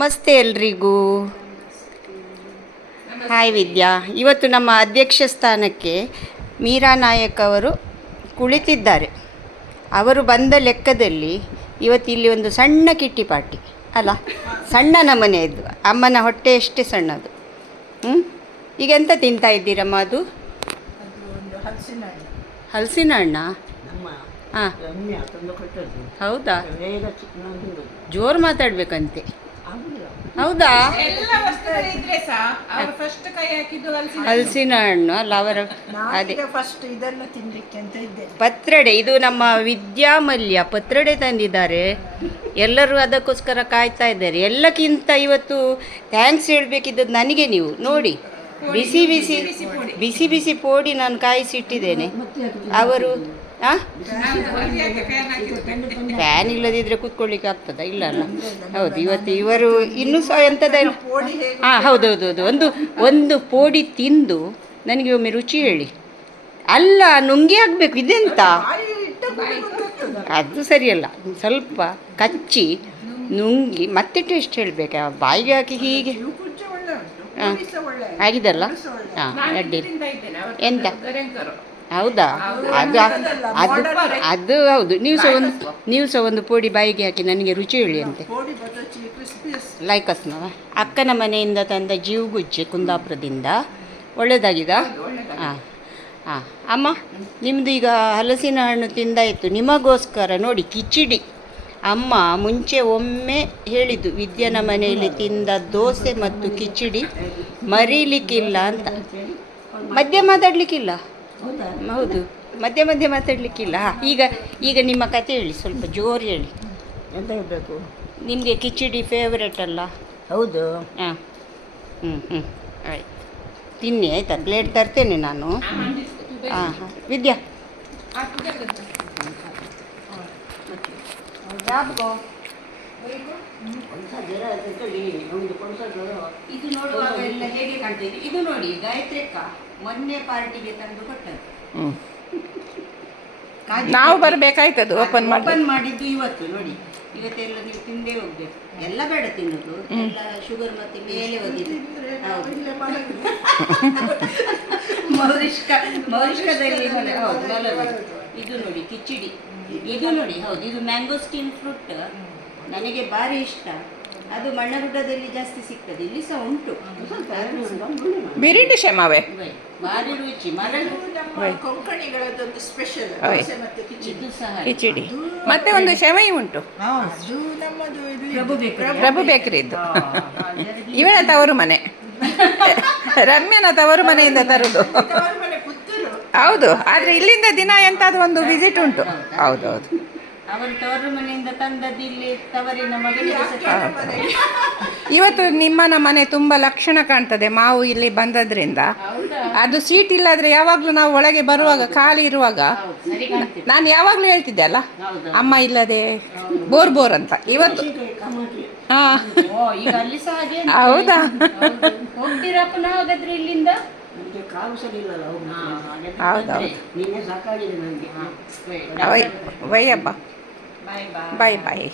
ನಮಸ್ತೆ ಎಲ್ರಿಗೂ. ಹಾಯ್ ವಿದ್ಯಾ. ಇವತ್ತು ನಮ್ಮ ಅಧ್ಯಕ್ಷ ಸ್ಥಾನಕ್ಕೆ ಮೀರಾ ನಾಯಕ್ ಅವರು ಕುಳಿತಿದ್ದಾರೆ. ಅವರು ಬಂದ ಲೆಕ್ಕದಲ್ಲಿ ಇವತ್ತು ಇಲ್ಲಿ ಒಂದು ಸಣ್ಣ ಕಿಟ್ಟಿ ಪಾರ್ಟಿ ಅಲ್ಲ, ಸಣ್ಣ ನಮನೆ ಇದು. ಅಮ್ಮನ ಹೊಟ್ಟೆ ಎಷ್ಟೇ ಸಣ್ಣದು. ಈಗ ಎಂತ ತಿಂತಾ ಇದ್ದೀರಮ್ಮ? ಅದು ಹಲಸಿನ ಹಣ್ಣ. ಹಾಂ, ಹೌದಾ? ಜೋರು ಮಾತಾಡಬೇಕಂತೆ. ಹೌದಾ? ಹಲಸಿನ ಹಣ್ಣು ಅಲ್ಲ, ಅವರ ಅದೇ ಪತ್ರೊಡೆ. ಇದು ನಮ್ಮ ವಿದ್ಯಾಮಲ್ಯ ಪತ್ರೊಡೆ ತಂದಿದ್ದಾರೆ. ಎಲ್ಲರೂ ಅದಕ್ಕೋಸ್ಕರ ಕಾಯ್ತಾ ಇದ್ದಾರೆ. ಎಲ್ಲಕ್ಕಿಂತ ಇವತ್ತು ಥ್ಯಾಂಕ್ಸ್ ಹೇಳಬೇಕಿದ್ದದ್ದು ನನಗೆ. ನೀವು ನೋಡಿ, ಬಿಸಿ ಬಿಸಿ ಬಿಸಿ ಬಿಸಿ ಪೋಡಿ ನಾನು ಕಾಯಿಸಿಟ್ಟಿದ್ದೇನೆ. ಅವರು ಫ್ಯಾನ್ ಇಲ್ಲದಿದ್ದರೆ ಕೂತ್ಕೊಳ್ಳಿಕ್ಕೆ ಆಗ್ತದ? ಇಲ್ಲ ಅಲ್ಲ. ಹೌದು, ಇವತ್ತು ಇವರು ಇನ್ನೂ ಸಹ ಎಂಥದ. ಹಾಂ, ಹೌದೌದೌದು. ಒಂದು ಪೋಡಿ ತಿಂದು ನನಗೆ ಒಮ್ಮೆ ರುಚಿ ಹೇಳಿ. ಅಲ್ಲ, ನುಂಗಿ ಆಗಬೇಕು. ಇದೆಂತ ಅದು ಸರಿಯಲ್ಲ. ಸ್ವಲ್ಪ ಕಚ್ಚಿ ನುಂಗಿ ಮತ್ತೆ ಟೇಸ್ಟ್ ಹೇಳಬೇಕಾ? ಬಾಯಿಗೆ ಹಾಕಿ ಹೀಗೆ. ಹಾಂ, ಆಗಿದಲ್ಲ. ಹಾಂ, ಅಡ್ಡಿ. ಎಂತ? ಹೌದಾ? ಅದು ಅದು ಹೌದು. ನೀವು ಸಹ ಒಂದು ಪೋಡಿ ಬಾಯಿಗೆ ಹಾಕಿ ನನಗೆ ರುಚಿ ಹೇಳಿ ಅಂತೆ. ಲೈಕಸ್ನವ ಅಕ್ಕನ ಮನೆಯಿಂದ ತಂದ ಜೀವಗುಜ್ಜೆ ಕುಂದಾಪುರದಿಂದ. ಒಳ್ಳೆಯದಾಗಿದ? ಹಾಂ ಹಾಂ. ಅಮ್ಮ, ನಿಮ್ಮದು ಈಗ ಹಲಸಿನ ಹಣ್ಣು ತಿಂದಾಯಿತು. ನಿಮಗೋಸ್ಕರ ನೋಡಿ ಕಿಚಡಿ. ಅಮ್ಮ ಮುಂಚೆ ಒಮ್ಮೆ ಹೇಳಿದ್ದು, ವಿದ್ಯನ ಮನೆಯಲ್ಲಿ ತಿಂದ ದೋಸೆ ಮತ್ತು ಕಿಚಡಿ ಮರೀಲಿಕ್ಕಿಲ್ಲ ಅಂತ. ಮಧ್ಯ ಮಾತಾಡಲಿಕ್ಕಿಲ್ಲ. ಹೌದು, ಮಧ್ಯೆ ಮಧ್ಯೆ ಮಾತಾಡಲಿಕ್ಕಿಲ್ಲ. ಈಗ ನಿಮ್ಮ ಕತೆ ಹೇಳಿ, ಸ್ವಲ್ಪ ಜೋರು ಹೇಳಿ. ಎಂತ ಹೇಳಬೇಕು? ನಿಮಗೆ ಕಿಚಡಿ ಫೇವ್ರೇಟ್ ಅಲ್ಲ? ಹೌದು. ಹಾಂ, ಆಯ್ತು. ತಿನ್ನಿ ಆಯಿತಾ? ಪ್ಲೇಟ್ ತರ್ತೇನೆ ನಾನು. ಹಾಂ ಹಾಂ. ವಿದ್ಯಾ, ಇದು ನೋಡುವಾಗ ಎಲ್ಲ ಹೇಗೆ ಕಾಣ್ತಿದೆ? ಇದು ನೋಡಿ, ಗಾಯತ್ರಿ ಅಕ್ಕ ಮೊನ್ನೆ ಪಾರ್ಟಿಗೆ ತಂದು ಕೊಟ್ಟದ್ದು. ನಾವು ಬರಬೇಕಾಯ್ತದು. ಓಪನ್ ಮಾಡಿದ್ದು ಇವತ್ತು. ನೋಡಿ, ಇವತ್ತೆಲ್ಲ ನೀವು ತಿಂದೇ ಹೋಗ್ಬೇಕು. ಎಲ್ಲ ಬೇಡ ತಿನ್ನೋದು, ಎಲ್ಲ ಶುಗರ್ ಮತ್ತೆ ಮೇಲೆ ಹೋಗಿದೆ. ಮೌರಿಷ್ಕದಲ್ಲಿ ಹೌದು. ಇದು ನೋಡಿ ಕಿಚಡಿ. ಇದು ನೋಡಿ, ಹೌದು, ಇದು ಮ್ಯಾಂಗೋ ಸ್ಟೀನ್ ಫ್ರೂಟ್ ನನಗೆ ಭಾರಿ ಇಷ್ಟ. ಅದು ಮಣ್ಣಗುಡ್ಡದಲ್ಲಿ ಜಾಸ್ತಿ ಸಿಗ್ತದೆ, ಇಲ್ಲಿ ಸಹ ಉಂಟು. ಬಿರಿಡಿ ಶೆಮಾವೆ ಭಾರಿ ರುಚಿ. ಕೊಂಕಣಿಗಳದೊಂದು ಸ್ಪೆಷಲ್ ಇದು ಸಹ ಕಿಚಡಿ. ಮತ್ತೆ ಒಂದು ಶೆವೈ ಉಂಟು, ಪ್ರಭು ಬೇಕರಿದ್ದು. ಇವನ ತವರು ಮನೆ, ರಮ್ಯನ ತವರು ಮನೆಯಿಂದ ತರುದು. ಹೌದು, ಆದ್ರೆ ಇಲ್ಲಿಂದ ದಿನ ಎಂತಾದ್ರು ಒಂದು ವಿಸಿಟ್ ಉಂಟು. ಹೌದೌದು. ಅವರು ತವರು ಮನೆಯಿಂದ ತಂದದ್ದು ಇಲ್ಲಿ ತವರಿನ ಮಗಳಿಗೆ. ಇವತ್ತು ನಿಮ್ಮನ ಮನೆ ತುಂಬ ಲಕ್ಷಣ ಕಾಣ್ತದೆ. ಮಾವು ಇಲ್ಲಿ ಬಂದದ್ರಿಂದ ಅದು ಸೀಟ್ ಇಲ್ಲಾದ್ರೆ ಯಾವಾಗಲೂ ನಾವು ಒಳಗೆ ಬರುವಾಗ ಖಾಲಿ ಇರುವಾಗ ನಾನು ಯಾವಾಗಲೂ ಹೇಳ್ತಿದ್ದೆ ಅಲ್ಲ, ಅಮ್ಮ ಇಲ್ಲದೆ ಬೋರ್ ಅಂತ. ಇವತ್ತು ಹಾಂ, ಹೌದಾ? ಇಲ್ಲಿಂದ ಹೌದೌದು. ವಯ್ಯಪ್ಪ, ಬಾಯ್ ಬಾಯ್.